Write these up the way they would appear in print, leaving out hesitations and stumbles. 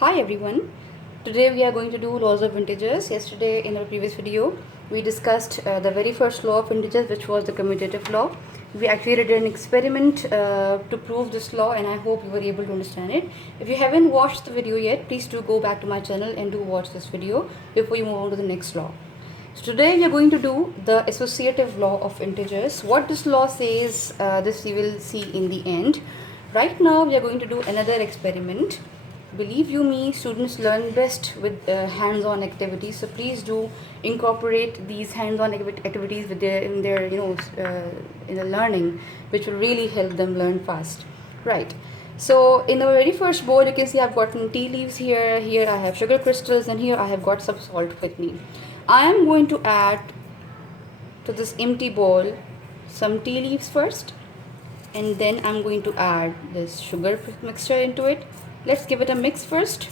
Hi everyone. Today we are going to do laws of integers. Yesterday in our previous video we discussed the very first law of integers, which was the commutative law. We actually did an experiment to prove this law, and I hope you were able to understand it. If you haven't watched the video yet, please do go back to my channel and do watch this video before you move on to the next law. So today we are going to do the associative law of integers. What this law says, this we will see in the end. Right now we are going to do another experiment. Believe you me, students learn best with hands-on activities. So please do incorporate these hands-on activities with in their in the learning, which will really help them learn fast. Right. So in the very first bowl, you can see I've gotten tea leaves here. Here I have sugar crystals, and here I have got some salt with me. I am going to add to this empty bowl some tea leaves first, and then I'm going to add this sugar mixture into it. Let's give it a mix first.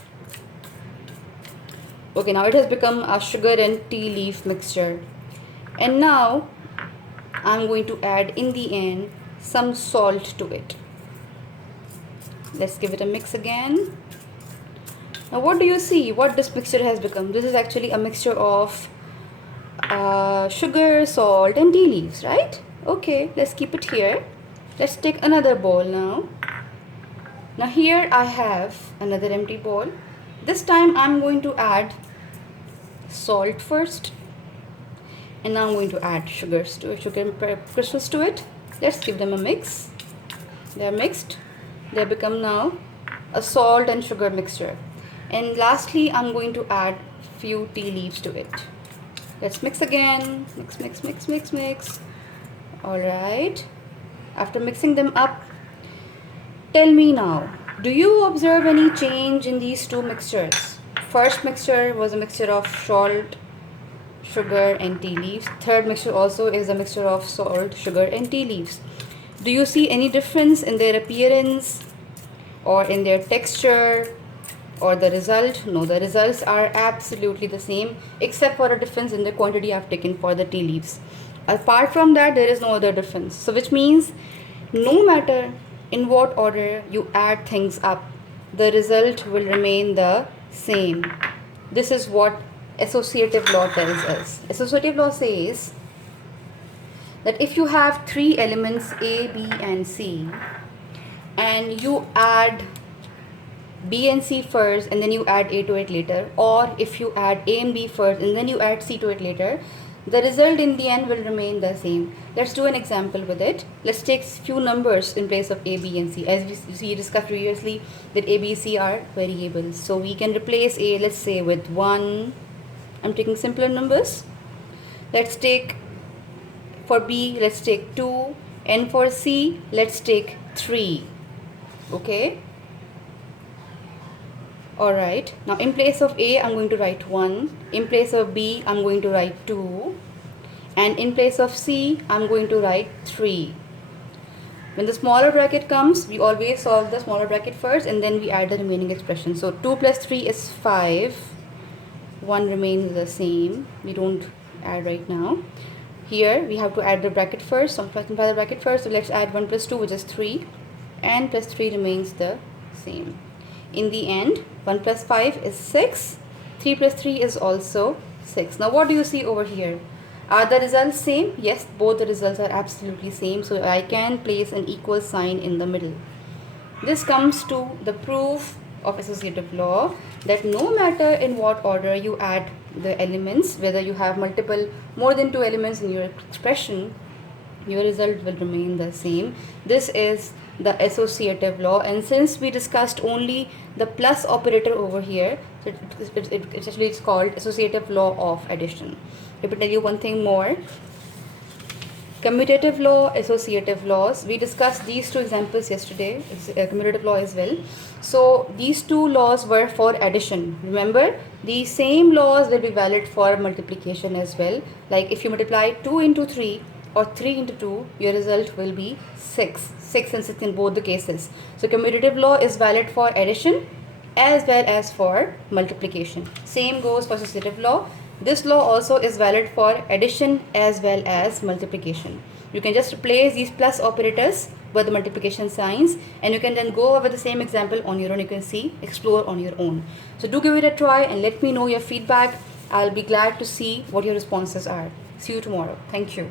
Okay, now it has become a sugar and tea leaf mixture. And now I'm going to add in the end some salt to it. Let's give it a mix again. Now what do you see? What this mixture has become? This is actually a mixture of sugar, salt and tea leaves, right? Okay, let's keep it here. Let's take another bowl now. Now here I have another empty bowl. This time I'm going to add salt first, and now I'm going to add sugar crystals to it. Let's give them a mix. They are mixed. They become now a salt and sugar mixture. And lastly, I'm going to add few tea leaves to it. Let's mix again. Mix, mix, mix, mix, mix. All right. After mixing them up, tell me now, do you observe any change in these two mixtures? First mixture was a mixture of salt, sugar and tea leaves. Third mixture also is a mixture of salt, sugar and tea leaves. Do you see any difference in their appearance or in their texture or the result? No, the results are absolutely the same, except for a difference in the quantity I've taken for the tea leaves. Apart from that, there is no other difference. So which means no matter in what order you add things up, the result will remain the same. This is what associative law tells us. Associative law says that if you have three elements A, B and C, and you add B and C first and then you add A to it later, or if you add A and B first and then you add C to it later, the result in the end will remain the same. Let's do an example with it. Let's take few numbers in place of A, B and C. As we discussed previously, that A, B, C are variables. So we can replace A, let's say, with 1. I'm taking simpler numbers. Let's take, for B, let's take 2. And for C, let's take 3. Okay? Alright, now in place of A, I'm going to write 1. In place of B, I'm going to write 2. And in place of C, I'm going to write 3. When the smaller bracket comes, we always solve the smaller bracket first and then we add the remaining expression. So 2 plus 3 is 5. 1 remains the same. We don't add right now. Here, we have to add the bracket first. So simplify the bracket first. So let's add 1 plus 2, which is 3. And plus 3 remains the same. In the end, 1 plus 5 is 6. 3 plus 3 is also 6. Now what do you see over here? Are the results same? Yes, both the results are absolutely same. So I can place an equal sign in the middle. This comes to the proof of associative law, that no matter in what order you add the elements, whether you have more than 2 elements in your expression, your result will remain the same. This is the associative law, and since we discussed only the plus operator over here, so it's called associative law of addition. Let me tell you one thing more. Commutative law, associative laws, we discussed these two examples yesterday, commutative law as well. So these two laws were for addition. Remember, the same laws will be valid for multiplication as well. Like if you multiply 2 into 3 or 3 into 2, your result will be 6. 6 and 6 in both the cases. So commutative law is valid for addition as well as for multiplication. Same goes for associative law. This law also is valid for addition as well as multiplication. You can just replace these plus operators with the multiplication signs, and you can then go over the same example on your own. You can see, explore on your own. So do give it a try and let me know your feedback. I'll be glad to see what your responses are. See you tomorrow. Thank you.